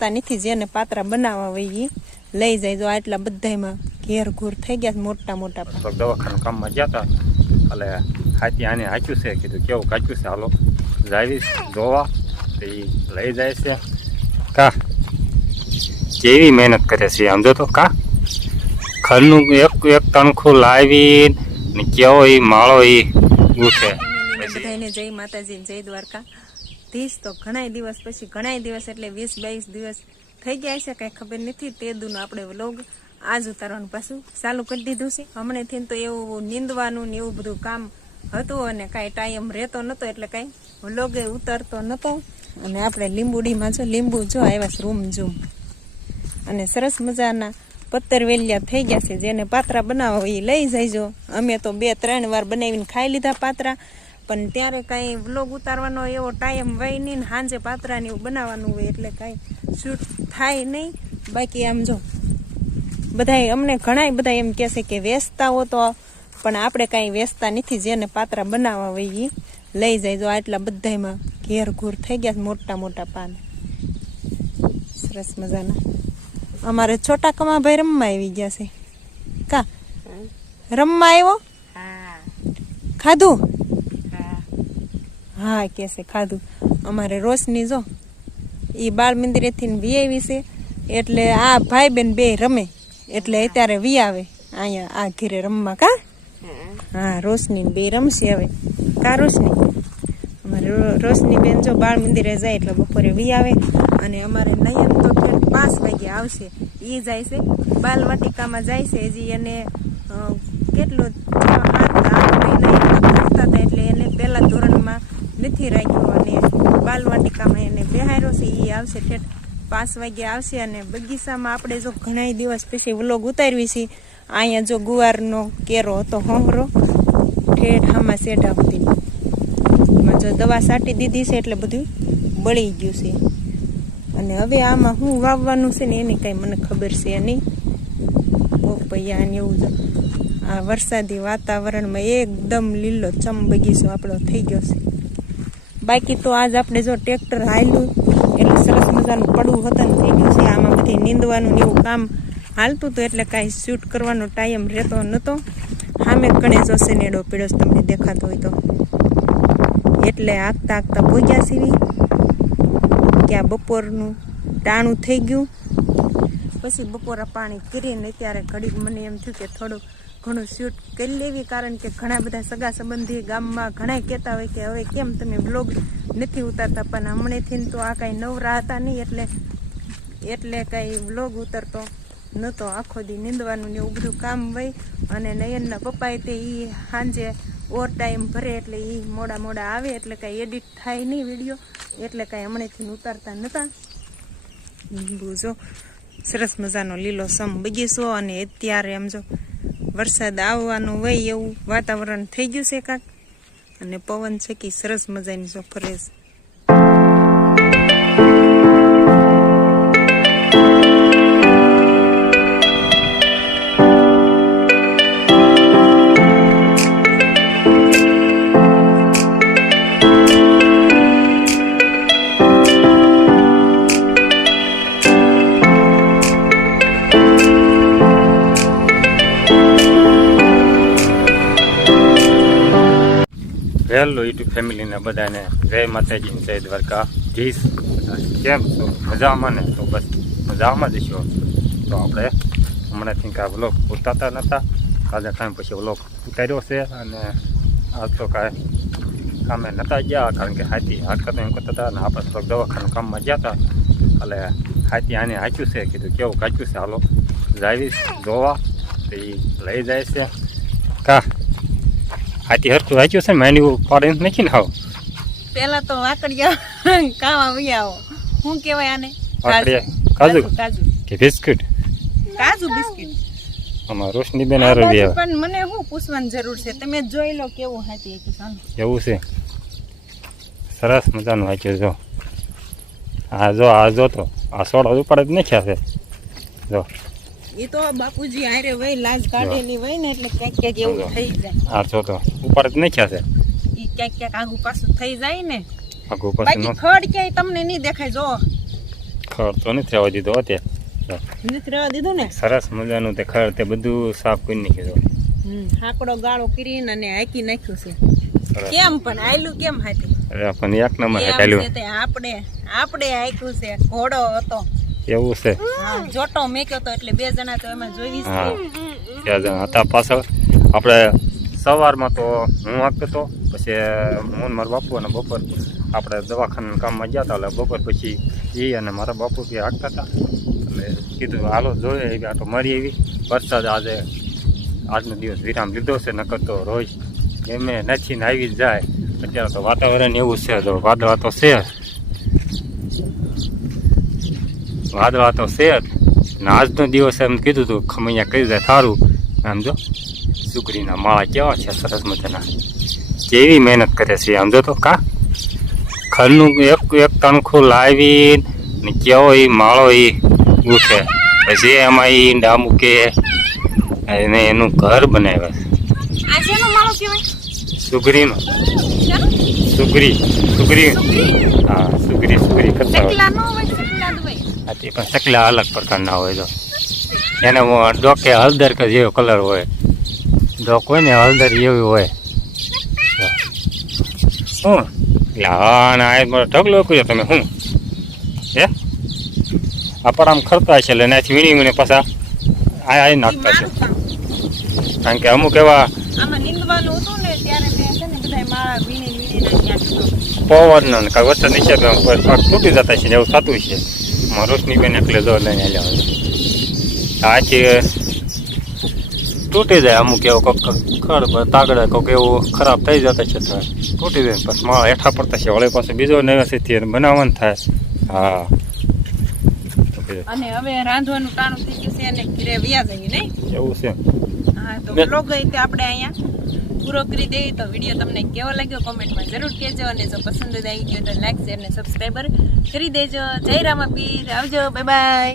વેચતા નથી, જેને પાત્રા બનાવવા હોય એ લઈ જાય. જો આટલા બધામાં ઘેર ઘૂર થઈ ગયા મોટા મોટા. દવાખાના કામમાં ગયા હતા એટલે હાથી આને હાચ્યું છે, કીધું કેવું કાચ્યું છે, હાલો જાવીશ જોવા. તો એ લઈ જાય છે. કા કેવી મહેનત કરે છે આમ જો તો. કા ખરનું એક તણખું લાવી ને કેવો એ માળો એ ઉઠે. બધાને જય માતાજી, જય દ્વારકા ધીશ. તો ઘણા દિવસ પછી, ઘણા દિવસ એટલે 20-22 દિવસ થઈ ગયા છે, કઈ ખબર નથી. તે દુનો આપણે વ્લોગ આજ ઉતારવાનું પાછું ચાલુ કરી દીધું છે. હમણાંથી તો એવું નીંદવાનું ને એવું બધું કામ હતું અને કાંઈ ટાઈમ રહેતો નહોતો એટલે કાંઈ વ્લોગ ઉતારતો નહોતો. અને આપણે લીંબુડીમાં જો લીંબુ જો આવ્યા છે રૂમ ઝૂમ, અને સરસ મજાના પત્તર વેલિયા થઈ ગયા છે. જેને પાત્રા બનાવવા હોય એ લઈ જઈજો. અમે તો 2-3 વાર બનાવીને ખાઈ લીધા પાત્રા, પણ ત્યારે કાંઈ વ્લોગ ઉતારવાનો એવો ટાઈમ હોય નહીં ને સાંજે પાત્રાને એવું બનાવવાનું હોય એટલે કાંઈ શૂટ થાય નહીં. બાકી આમ જો બધાય અમને ઘણાય બધા એમ કહે છે કે વેચતા હો તો, પણ આપણે કાંઈ વેચતા નથી. જેને પાત્રા બનાવવા હોય એ લઈ જાય. જો આટલા બધામાં ઘેર ઘૂર થઈ ગયા મોટા મોટા પાન, સરસ મજાના. અમારે છોટા કમાભાઈ રમવા આવી ગયા છે. કા રમવા આવ્યો? ખાધું? હા કે છે ખાધું. અમારે રોશની જો એ બાળ મંદિરેથી વી આવી છે એટલે આ ભાઈ બેન બે રમે એટલે અત્યારે વી આવે અહીંયા આ ઘરે રમવા. કા હા રોશની બે રમશે હવે. કા રોશની? અમારે રોશની બેન જો બાળ મંદિરે જાય એટલે બપોરે વી આવે. અને અમારે નયન તો 5 વાગે આવશે. એ જાય છે બાલવાટિકામાં જાય છે. હજી એને કેટલું 8 મહિના કરતા હતા એટલે એને પહેલા ધોરણમાં નથી રાખ્યો અને બાલવાટિકામાં એને બેહાર્યો છે. એ આવશે ઠેઠ 5 વાગે આવશે. અને બગીચામાં આપણે જો ઘણા દિવસ પછી વ્લોગ ઉતારવી છે. અહીંયા જો ગુવારનો કેરો હતો હોંહરો ઠેઠ આમાં સેઢા સુધી, એમાં જો દવા છાંટી દીધી છે એટલે બધું બળી ગયું છે. અને હવે આમાં શું વાવવાનું છે ને એની કાંઈ મને ખબર છે નહીં. પોપૈયા ને એવું જો આ વરસાદી વાતાવરણમાં એકદમ લીલો ચમ બગીચો આપણો થઈ ગયો છે. બાકી તો આજ આપણે જો ટ્રેક્ટર હાલ્યું એટલે સરસ મજાનું પડવું હતું થઈ ગયું છે. આમાં બધી નીંદવાનું ને એવું કામ હાલતું હતું એટલે કાંઈ શૂટ કરવાનો ટાઈમ રહેતો નહોતો. સામે ગણેશ હશે નેડો પીડો તમને દેખાતો હોય તો, એટલે આગતા આગતા ભોગ્યા સીવી ક્યાં બપોરનું ટાણું થઈ ગયું. પછી બપોરા પાણી કરીને અત્યારે ઘડીક મને એમ થયું કે થોડું ઘણું શૂટ કરી લેવી, કારણ કે ઘણા બધા સગા સંબંધી ગામમાં ઘણા કહેતા હોય કે હવે કેમ તમે બ્લોગ નથી ઉતારતા, પણ હમણાંથી તો આ કાંઈ નવરા હતા નહીં એટલે કાંઈ બ્લોગ ઉતરતો નહોતો. આખો દી નીંદવાનું ને એવું બધું કામ હોય. અને નયનના પપ્પાએ તે એ સાંજે ઓવર ટાઈમ ભરે એટલે એ મોડા આવે એટલે કાંઈ એડિટ થાય નહીં વિડીયો, એટલે કાંઈ હમણાંથી ઉતારતા નહોતા. જો સરસ મજાનો લીલો સમ બગીચો. અને અત્યારે એમ જો વરસાદ આવવાનું હોય એવું વાતાવરણ થઈ ગયું છે કાંક, અને પવન છે કે સરસ મજાની જો ફરે છે. હેલો યુટ્યુબ ફેમિલીને બધાને જય માતાજી, જય દ્વારકા ધીશ. કેમ છો? મજામાં ને? તો બસ મજામાં જ છો. તો આપણે હમણાંથી કાંઈ વ્લોગ ઉતારતા નહોતા, કાલે ટાઈમ પછી વ્લોગ ઉતાર્યો છે. અને આજ તો કાંઈ કામે નહોતા ગયા, કારણ કે હાથી હાડકા તો એમ કરતા હતા. અને આપણે થોડોક દવાખાના કામમાં ગયા હતા એટલે હાથી આને હાચ્યું છે, કીધું કેવું કાચ્યું છે, હાલો જાવીશ જોવા. તો એ લઈ જાય છે. કા હાથી હરતું વાંચ્યું છે ને માંડ્યું પાડીને નાખી ને. હાવ પેલા તો વાકડિયા કાવા વિયાઓ શું કહેવાય આને? કાજુ કે બિસ્કિટ? કાજુ બિસ્કિટ. આમાં રોશની બેન આરવી આવે. પણ મને શું પૂછવાની જરૂર છે? તમે જોઈ લો કેવું હાથી હતું. એવું છે, સરસ મજાનું વાંચ્યું. જો આ જો તો આ સોડા ઉપાડે જ નાખ્યા છે. જો એ તો બાપુજી આરે વઈ લાજ કાઢેલી હોય ને એટલે ક્યાંક એવું થઈ જાય. આ જો તો ઉપર જ નાખ્યા છે. ઈ ક્યાંક આગુ પાછું થઈ જાય ને. આગુ પાછું બાકી ખડ ક્યાંય તમને નહીં દેખાય. જો ખડ તો નથી રહેવા દીધો અત્યારે નથી રહેવા દીધું ને. સરસ મજાનું તે ખડ તે બધું સાફ કરી નાખ્યું હાકડો ગાળો કરીને અને હાકી નાખ્યું છે. સરસ. કેમ પણ આયલું કેમ હાથી? અરે પણ એક નંબર કેમ હેટાલ્યું છે તે આપણે હાક્યું છે. ઘોડો હતો, એવું છે. જોટો મેક્યો તો એટલે 2 જણા તો એમાં જોઈ છે. હા ત્યાં જણા હતા પાછળ. આપણે સવારમાં તો હું હાંકતો હતો, પછી હું મારા બાપુ અને બપોર આપણે દવાખાના કામમાં ગયા હતા. એટલે બપોર પછી એ અને મારા બાપુ બી હાંકતા હતા. એટલે કીધું હાલો જોઈએ એવી આટો મારી એવી. વરસાદ આજનો દિવસ વિરામ લીધો છે, નકર તો રોજ એમે નથી ને આવી જ જાય. અત્યારે તો વાતાવરણ એવું છે, તો વાદળા તો છે ને આજનો દિવસ એમ કીધું હતું ખમૈયા કરી જાય સારું. આમ જો સુકરીના માળા કેવા છે સરસ મજાના, કેવી મહેનત કરે છે આમ જો તો કા ખરનું એક તણખું લાવી ને કેવો એ માળો એ ઉઠે, પછી એમાં એ ઈંડા મૂકે અને એનું ઘર બનાવે. આ શેનો માળો કહેવાય? સુગરીનો. સુગરી હા, સુગરી કરતા હોય. ચકલા નો હોય, ચકલા જ હોય. હા તે પણ ચકલા અલગ પ્રકારના હોય. તો એને ડોકે હળદર કે જેવો કલર હોય, ડોક હોય ને હળદર એવી હોય. શું હા ના મારો ઢગલો કર્યો તમે શું હે? આપણા આમ ખરતા છે એટલે એનાથી વીણી પાછા આ નાખતા છે. કારણ કે અમુક એવા આમાં નીંદવાનું હતું ને ત્યારે મેં છે ને બધા માળા વીણી નાખ્યા. પવન ને કાંઈ વરસાદ નીચે પગ તૂટી જતા છે ને એવું થતું છે. રોશની બેન એટલે જો લઈને આવ્યા હોય આથી તૂટી જાય. અમુક એવો કોઈક ખડ તાગડે કોઈક એવું ખરાબ થઈ જતા છે તો તૂટી જાય. પછી માળા હેઠા પડતા છે, વળે પાસે બીજો નવેથી બનાવવાનું થાય. હા અને હવે રાંધવાનું ટાણું થઈ ગયું છે અને ઘરે વ્યા જઈએ નહીં એવું છે. હા તો બ્લોગ તે આપણે અહીંયા પૂરો કરી દઈએ. તો વિડીયો તમને કેવો લાગ્યો કોમેન્ટમાં જરૂર કહેજો, અને જો પસંદ આવી ગયો તો લાઈક શેર અને સબસ્ક્રાઈબર કરી દેજો. જય રામાપીર, આવજો, બાય બાય.